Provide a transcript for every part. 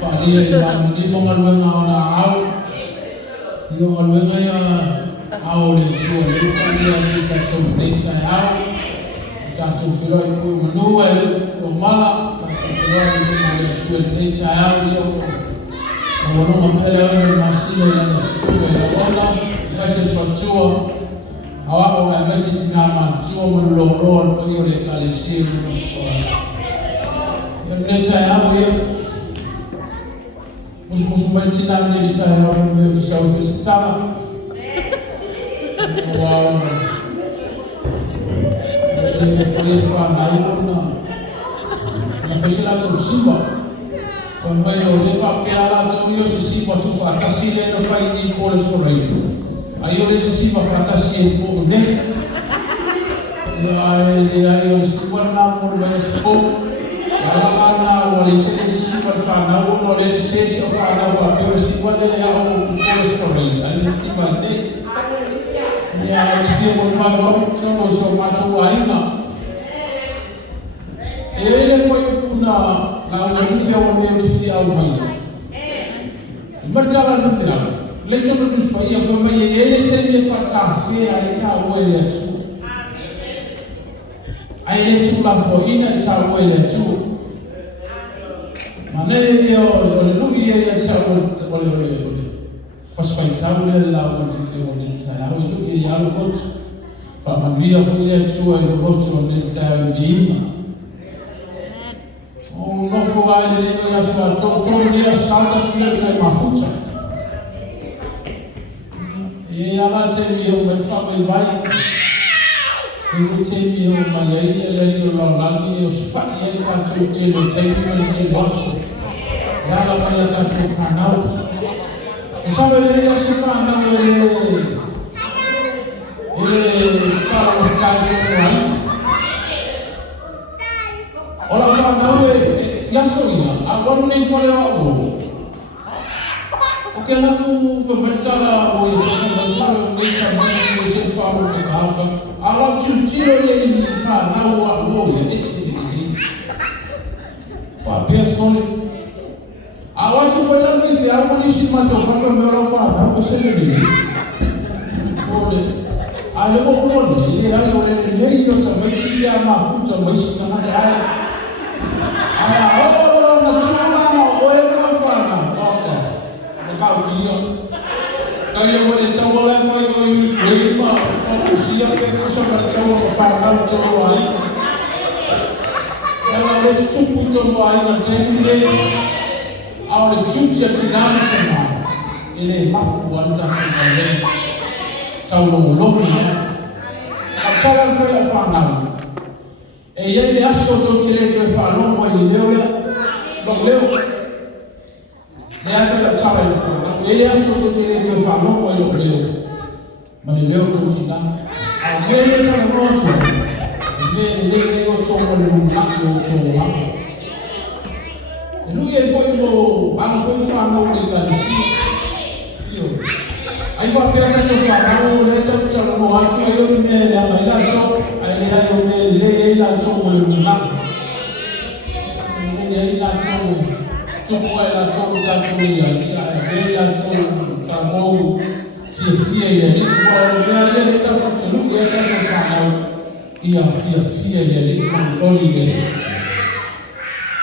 Falia iwan ni mongalwenga ona au. Iyo ngalwenga ya au le chuo le falia kita chomlecha au. Tatu filo iku menua o mala tatu filo iku chomlecha au iyo. Nawono mapele ona masile na suwe ya ona sasa fatua. Awako wa mesi tinama chuo muloro kwa iyo le kalisi chomlecha au iyo. Musumbali tinam ni saya orang tu saya ofis sama. Wow. Jadi saya faham aku na fasila tu simba. Sampai oleh fakir tu yo simba tu fatasi le no fai ni por sorei. Ayo le simba fatasi por ne. Ya yo simba na por le fo. Alana wale sisi fana wale sisi fana wa pio sisi wale ya au pole sorry ali sisi bande ya sisi mwanzo somo macho waina ele foi kuna na unafisi au ndio au mai mtala ndio lejo tu kwa hiyo kwa yeye tende fata fia ita wele tu aile tu la foina ita wele tu Manele ole lugi ya ole fasfaitable la ofisi ole tayari lugi ya lot familia familia tu ile lot ole tayari bima no fuali ile ya to ile sanda kule mafuta ya la temio mfano vai Ibu temio mayai ile lolani usifanye tatu tele tele wasu yala maya tatu fanau usawe ile ya sifana ile fala mtaji wai ola fanau yasonia agora nem fale algo ukena tu fomentala o itafanya ndio kama se fala de bafa ala culture ile fana wa moya esse fa persone awatu foi na fisi algo ni shimato fa mero fa na ko sele ni ole ale ko ko ile ya ole ile yo ta meki ya mafuta maisha na haya ala na tuna na oe na fa na papa ka udio kaya wale tawola fa yo reima usia pe ko sa tawola fa na tawola ai ala le tupu to ai na temile Awal cuci finale cuma ini mampu anda kembali tahu lomolom ya. Apakah saya faham? Yang dia soto kira tu faham mau ini dia, boleh. Dia saya tahu yang faham. Dia soto kira tu faham mau ini boleh. Mana leo tu kita. Dia cakap mau tu. Dia tu cuma lumah tu. Lugi foi mo ang foi fama de galisi yo ai fa pega to fama o le ta ta mo atu yo me la mai la to ai la yo me le la to mo le na ni la to mo la to ta to ya ni ai la to ta mo si ya ni ko le ta to lugi ta to fama ia ya ni ko oli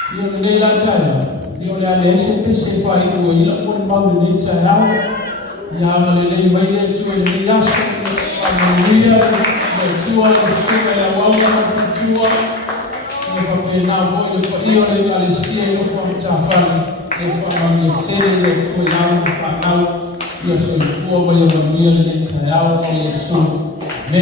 Yo ne la chaya, yo la le se fa iko ila mon mau ni chaya, ya male le mai le tu ni ya se familia, le tua se la wala na tua, ni fa ke na vo yo le alisia yo fa ta fa ni fa ni tsere le tu ya fa na yo se fu mo yo ni le chaya o yesu